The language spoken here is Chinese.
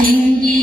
平地